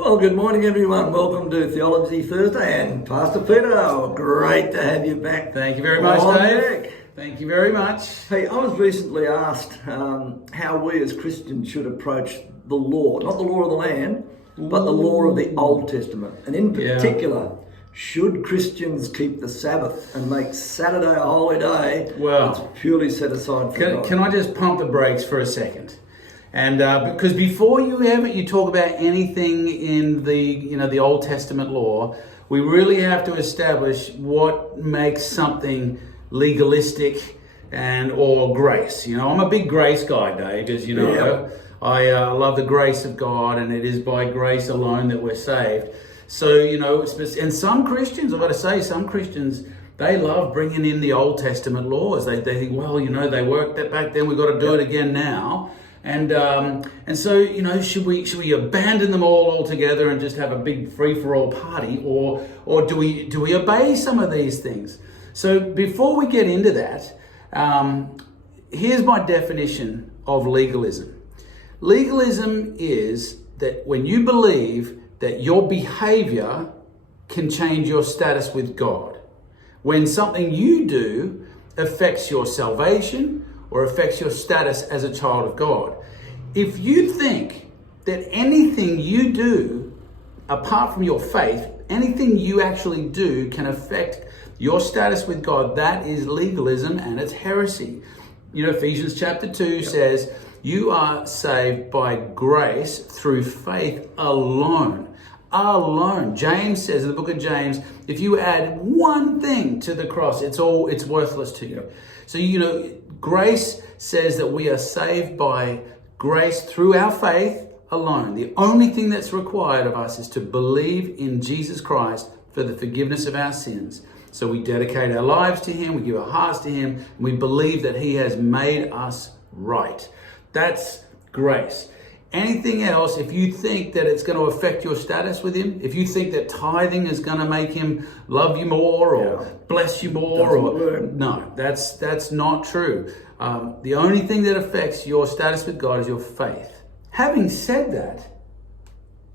Well, good morning, everyone. Welcome to Theology Thursday, and Pastor Peter, great to have you back. Thank you very much, Dave. Deck. Thank you very much. Hey, I was recently asked how we as Christians should approach the law, not the law of the land, but the law of the Old Testament. And in particular, should Christians keep the Sabbath and make Saturday a holy day that's purely set aside for God? Can I just pump the brakes for a second? And because before you talk about anything in the Old Testament law, we really have to establish what makes something legalistic or grace. I'm a big grace guy, Dave, as you know. I love the grace of God, and it is by grace alone that we're saved. So, and some Christians, I've got to say, some Christians, they love bringing in the Old Testament laws. They think, they worked that back then, we've got to do it again now. And so, should we abandon them all altogether and just have a big free-for-all party, or do we obey some of these things? So before we get into that, here's my definition of legalism. Legalism is that when you believe that your behavior can change your status with God, when something you do affects your salvation or affects your status as a child of God. If you think that anything you do, apart from your faith, anything you actually do can affect your status with God, that is legalism, and it's heresy. Ephesians chapter 2 says, you are saved by grace through faith alone. Alone. James says in the book of James, if you add one thing to the cross, it's worthless to you. So, grace says that we are saved by grace through our faith alone. The only thing that's required of us is to believe in Jesus Christ for the forgiveness of our sins. So we dedicate our lives to Him, we give our hearts to Him, and we believe that He has made us right. That's grace. Anything else, if you think that it's going to affect your status with Him, if you think that tithing is going to make Him love you more or bless you more, no, that's not true. The only thing that affects your status with God is your faith. Having said that,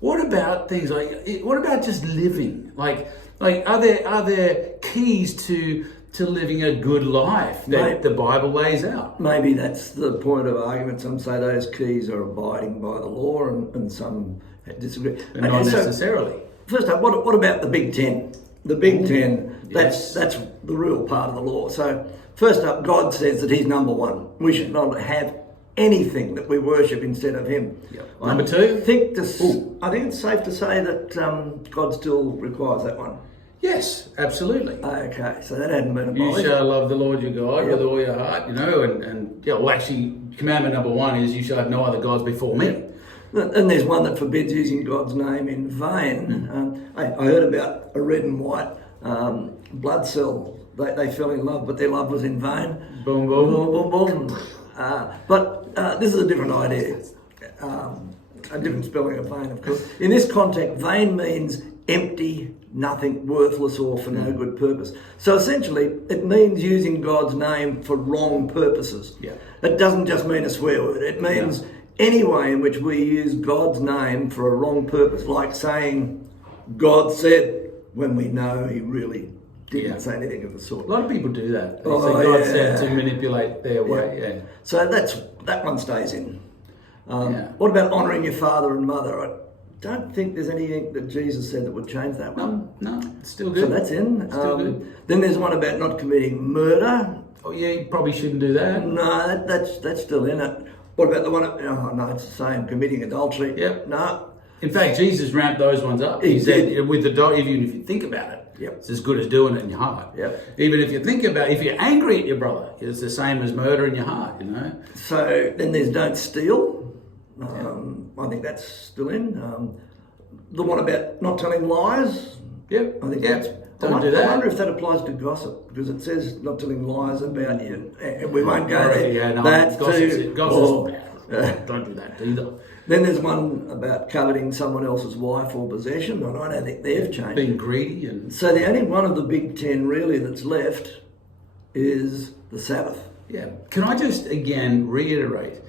what about things what about just living? Like are there keys to living a good life that the Bible lays out? Maybe that's the point of argument. Some say those keys are abiding by the law, and some disagree. But not necessarily. First up, what about the Big Ten? The Big Ten, that's the real part of the law. So first up, God says that He's number one. We should not have anything that we worship instead of Him. Number two? I think it's safe to say that God still requires that one. Yes, absolutely. Okay, so that hadn't been abolished. You shall love the Lord your God with all your heart, actually, commandment number one is you shall have no other gods before me. And there's one that forbids using God's name in vain. I heard about a red and white blood cell. They fell in love, but their love was in vain. Boom, boom. Boom, boom, boom. But this is a different idea. A different spelling of vain, of course. In this context, vain means empty, nothing, worthless, or for no good purpose. So essentially, it means using God's name for wrong purposes. It doesn't just mean a swear word. It means any way in which we use God's name for a wrong purpose, like saying God said when we know He really didn't say anything of the sort. A lot of people do that. They say God said to manipulate their way. So that one stays in. What about honouring your father and mother? I don't think there's anything that Jesus said that would change that one. No, it's still good. So that's in. Still good. Then there's one about not committing murder. Oh yeah, you probably shouldn't do that. No, that's still in it. What about the one? No, it's the same. Committing adultery. Yep. No. In fact, Jesus ramped those ones up. He said, with even if you think about it, it's as good as doing it in your heart. Even if you think about it, if you're angry at your brother, it's the same as murder in your heart. So then there's don't steal. I think that's still in. The one about not telling lies. I think that's. Don't do that. I wonder if that applies to gossip, because it says not telling lies about you. And we won't go there. Gossip's bad. Don't do that either. Then there's one about coveting someone else's wife or possession, and I don't think they've changed. Being greedy. So the only one of the Big Ten really that's left is the Sabbath. Can I just again reiterate?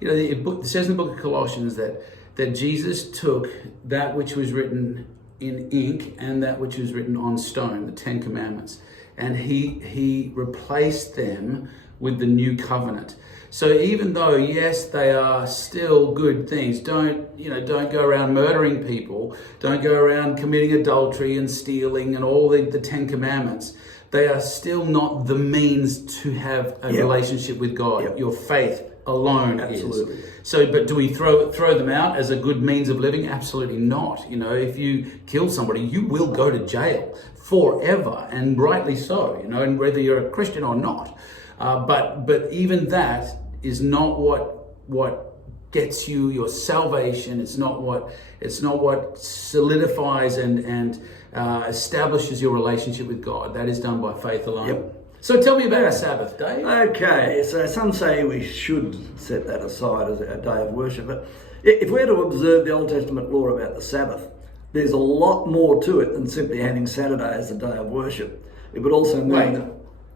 It says in the book of Colossians that that Jesus took that which was written in ink and that which was written on stone, the Ten Commandments, and he replaced them with the new covenant. So even though, yes, they are still good things, don't go around murdering people, don't go around committing adultery and stealing and all the Ten Commandments, they are still not the means to have a relationship with God. Yep. Your faith alone Absolutely. is. So, but do we throw them out as a good means of living? Absolutely not. If you kill somebody, you will go to jail forever, and rightly so. And whether you're a Christian or not. But even that is not what gets you your salvation. It's not what solidifies and establishes your relationship with God. That is done by faith alone. Yep. So tell me about our Sabbath, Dave. Okay, so some say we should set that aside as our day of worship. But if we're to observe the Old Testament law about the Sabbath, there's a lot more to it than simply having Saturday as the day of worship. It would also mean that...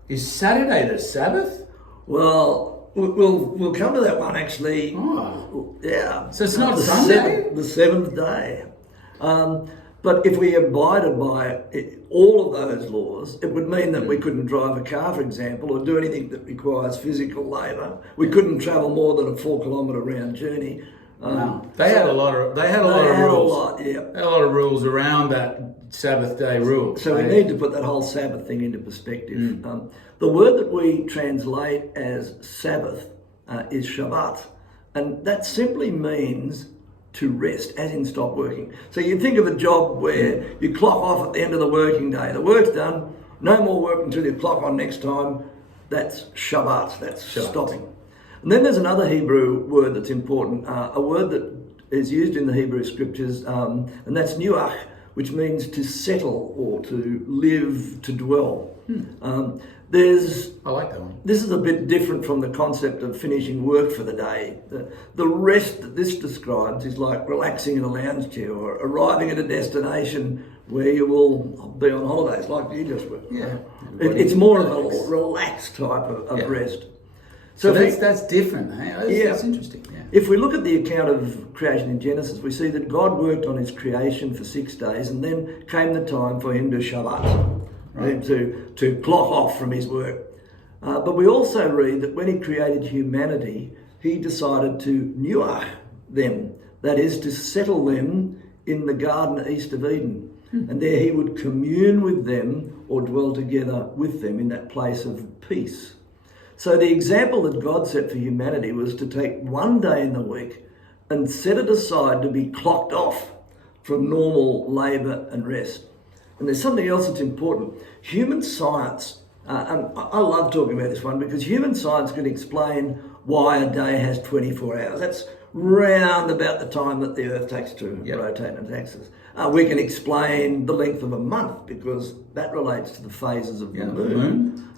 Is Saturday the Sabbath? Well, we'll come to that one actually. Oh. Yeah. So it's not Sunday? The seventh day. But if we abided by all of those laws, it would mean that we couldn't drive a car, for example, or do anything that requires physical labour. We couldn't travel more than a 4-kilometre round journey. Wow. They had a lot of rules. They had a lot of rules around that Sabbath day rule. So we need to put that whole Sabbath thing into perspective. The word that we translate as Sabbath is Shabbat, and that simply means to rest, as in stop working. So you think of a job where you clock off at the end of the working day. The work's done, no more work until you clock on next time. That's Shabbat, that's stopping. And then there's another Hebrew word that's important, a word that is used in the Hebrew scriptures, and that's nuach, which means to settle or to live, to dwell. I like that one. This is a bit different from the concept of finishing work for the day. The rest that this describes is like relaxing in a lounge chair or arriving at a destination where you will be on holidays like you just were. Yeah. It's more of a relaxed type of rest. So that's different, hey? That's interesting. Yeah. If we look at the account of creation in Genesis, we see that God worked on his creation for 6 days, and then came the time for him to Shabbat, to clock off from his work. But we also read that when he created humanity, he decided to nuach them, that is, to settle them in the garden east of Eden. And there he would commune with them or dwell together with them in that place of peace. So the example that God set for humanity was to take one day in the week and set it aside to be clocked off from normal labour and rest. And there's something else that's important. Human science, and I love talking about this one because human science can explain why a day has 24 hours. That's round about the time that the Earth takes to rotate on its axis. We can explain the length of a month because that relates to the phases of the moon.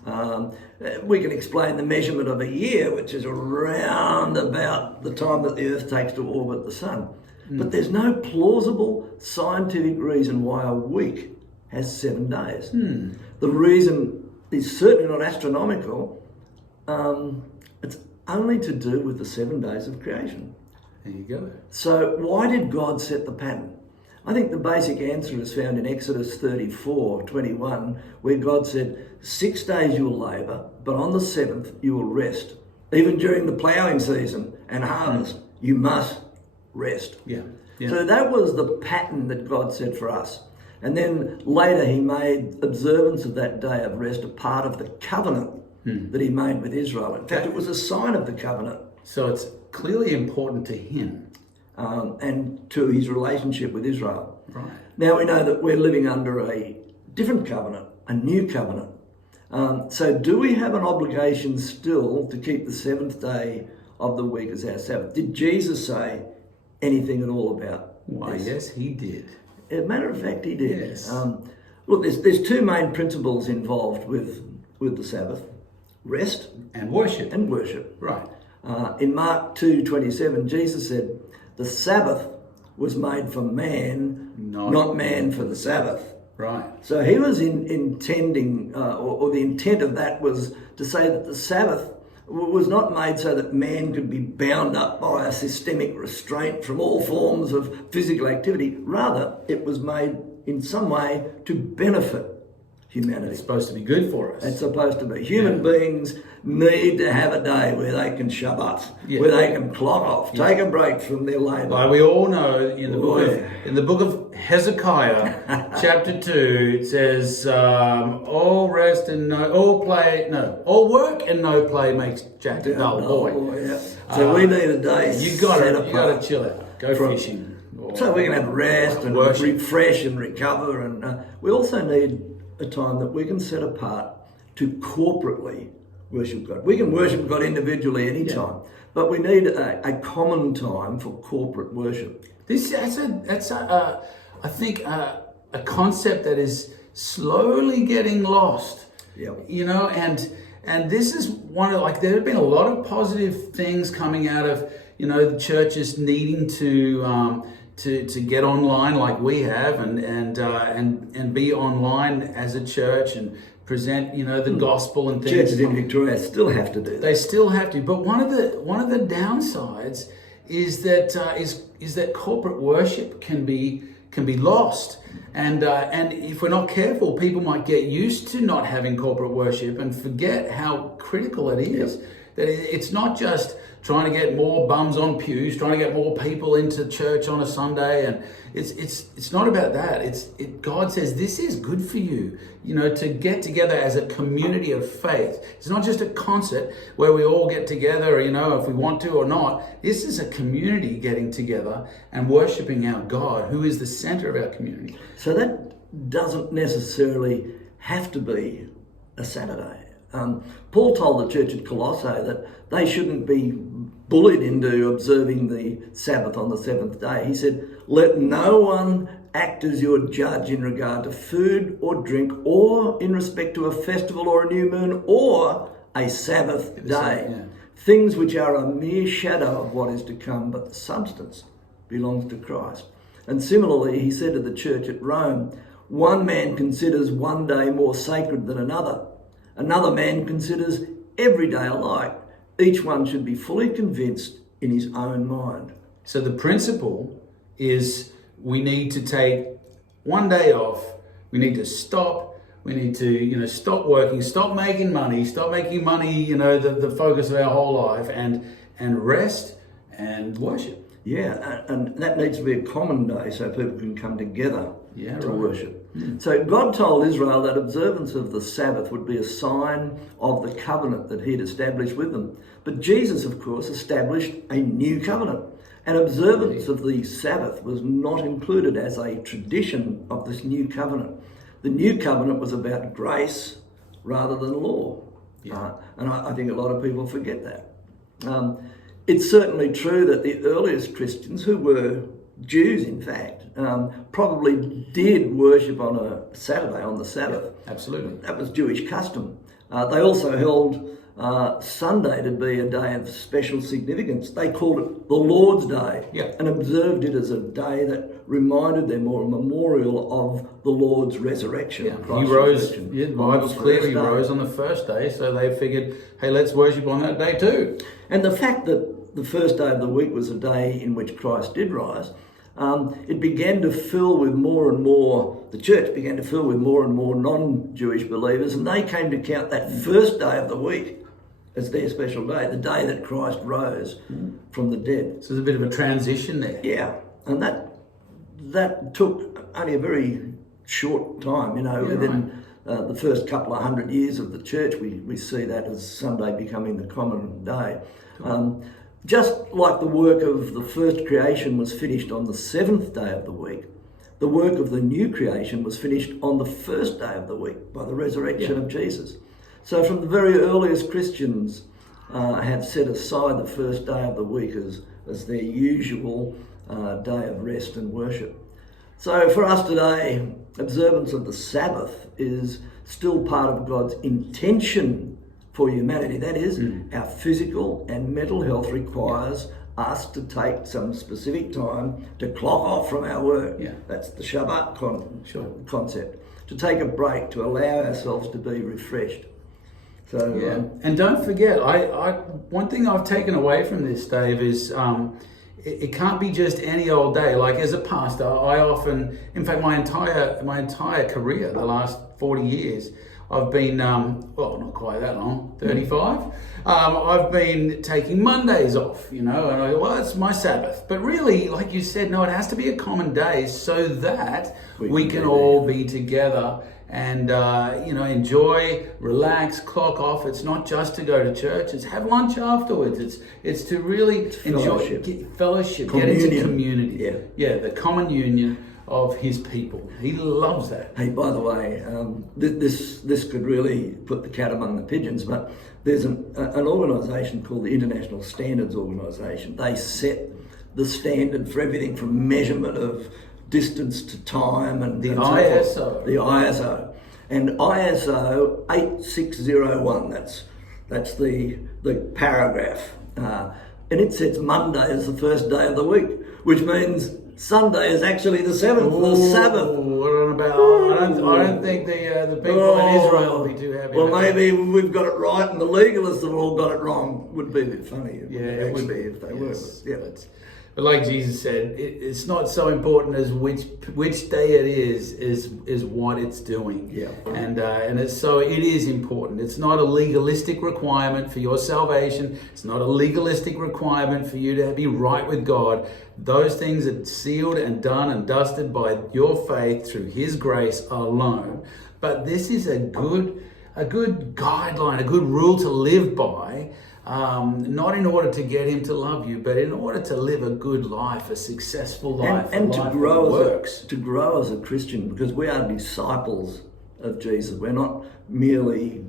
We can explain the measurement of a year, which is around about the time that the Earth takes to orbit the sun. But there's no plausible scientific reason why a week has 7 days. The reason is certainly not astronomical. It's only to do with the 7 days of creation. There you go. So why did God set the pattern? I think the basic answer is found in Exodus 34:21, where God said, 6 days you will labour, but on the 7th you will rest. Even during the ploughing season and harvest, you must rest. Yeah. So that was the pattern that God set for us. And then later he made observance of that day of rest a part of the covenant that he made with Israel. In fact, it was a sign of the covenant. So it's clearly important to him. And to his relationship with Israel. Right. Now we know that we're living under a different covenant, a new covenant. So do we have an obligation still to keep the 7th day of the week as our Sabbath? Did Jesus say anything at all about Why, this? yes, he did. As a matter of fact, he did. Yes. Look, there's two main principles involved with the Sabbath: rest And worship. and worship. Right. In Mark 2:27, Jesus said, the Sabbath was made for man, not man for the Sabbath. Right. So he was intending, or the intent of that was to say that the Sabbath was not made so that man could be bound up by a systemic restraint from all forms of physical activity. Rather, it was made in some way to benefit humanity. It's supposed to be good for us. It's supposed to be. Human beings need to have a day where they can Shabbat, Yeah. where they can clock off, take a break from their labour. Like we all know, in the book of Hezekiah, chapter 2, it says, all work and no play makes Jack a dull boy. Yeah. So we need a day You set gotta apart. chill out, go fishing. So we can have rest and worship. refresh and recover. And we also need a time that we can set apart to corporately worship God. We can worship God individually anytime, but we need a common time for corporate worship. That's I think a concept that is slowly getting lost. Yeah. You know, and this is one of, like, there have been a lot of positive things coming out of, you know, the churches needing to get online like we have and be online as a church and present, you know, the gospel and things. Churches in Victoria still have to do that. They still have to, but one of the downsides is that corporate worship can be lost, and if we're not careful, people might get used to not having corporate worship and forget how critical it is. Yep. That it's not just trying to get more bums on pews, trying to get more people into church on a Sunday, and it's not about that. God says this is good for you, you know, to get together as a community of faith. It's not just a concert where we all get together, you know, if we want to or not. This is a community getting together and worshiping our God, who is the center of our community. So that doesn't necessarily have to be a Saturday. Paul told the church at Colossae that they shouldn't be bullied into observing the Sabbath on the seventh day. He said, let no one act as your judge in regard to food or drink, or in respect to a festival or a new moon or a Sabbath day. Yeah. Things which are a mere shadow of what is to come, but the substance belongs to Christ. And similarly, he said to the church at Rome, one man considers one day more sacred than another. Another man considers every day alike. Each one should be fully convinced in his own mind. So the principle is we need to take one day off. We need to stop. We need to, you know, stop working, stop making money, you know, the focus of our whole life, and rest and worship. Yeah, and that needs to be a common day so people can come together to worship. So God told Israel that observance of the Sabbath would be a sign of the covenant that he had established with them. But Jesus, of course, established a new covenant. And observance of the Sabbath was not included as a tradition of this new covenant. The new covenant was about grace rather than law. And I think a lot of people forget that. It's certainly true that the earliest Christians, who were Jews in fact, probably did worship on a Saturday, on the Sabbath. Absolutely. That was Jewish custom. They also held Sunday to be a day of special significance. They called it the Lord's Day and observed it as a day that reminded them, or a memorial of the Lord's resurrection. He rose, the Bible's clear, he rose on the first day, so they figured, hey, let's worship on that day too. And the fact that the first day of the week was a day in which Christ did rise, it began to fill with more and more, the church began to fill with more and more non-Jewish believers, and they came to count that first day of the week as their special day, the day that Christ rose from the dead. So there's a bit of a transition there. Yeah, and that took only a very short time, you know, within the first couple of 100 years of the church, we see that as Sunday becoming the common day. Just like the work of the first creation was finished on the seventh day of the week, the work of the new creation was finished on the first day of the week by the resurrection of Jesus. So from the very earliest Christians have set aside the first day of the week as their usual day of rest and worship. So for us today, observance of the Sabbath is still part of God's intention for humanity. That is, our physical and mental health requires us to take some specific time to clock off from our work. That's the Shabbat concept. To take a break, to allow ourselves to be refreshed. So Yeah, and don't forget, I one thing I've taken away from this, Dave, is it can't be just any old day. Like as a pastor, I often, in fact, my entire career, the last 40 years, I've been well, not quite that long, 35. I've been taking Mondays off, and I go, well, it's my Sabbath. But really, like you said, no, it has to be a common day so that we can all be together and enjoy, relax, clock off. It's not just to go to church; it's have lunch afterwards. It's to really enjoy fellowship, get into community. Yeah, the common union of his people. He loves that. Hey, by the way, this could really put the cat among the pigeons, but there's an organisation called the International Standards Organisation. They set the standard for everything from measurement of distance to time and the and ISO. So forth. The ISO. And ISO 8601, that's the paragraph. And it says Monday is the first day of the week, which means Sunday is actually the seventh, the Sabbath. I don't think the people in Israel will be too happy. Well, maybe we've got it right and the legalists have all got it wrong. Would be a bit funny. It would be if they were. But like Jesus said, it's not so important as which day it is what it's doing. Yeah. And it is important. It's not a legalistic requirement for your salvation. It's not a legalistic requirement for you to be right with God. Those things are sealed and done and dusted by your faith through His grace alone. But this is a good guideline, a good rule to live by. Not in order to get Him to love you, but in order to live a good life, a successful life, and a life to grow that works. to grow as a Christian, because we are disciples of Jesus. We're not merely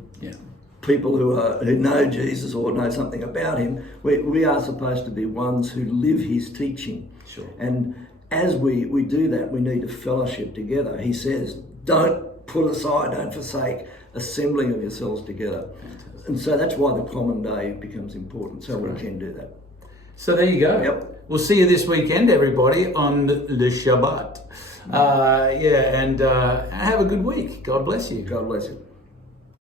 people who know Jesus or know something about Him. We are supposed to be ones who live His teaching. Sure. And as we do that, we need to fellowship together. He says, don't put aside, don't forsake assembling of yourselves together. And so that's why the common day becomes important, so we can do that. So there you go. Yep. We'll see you this weekend, everybody, on the Shabbat. And have a good week. God bless you. God bless you.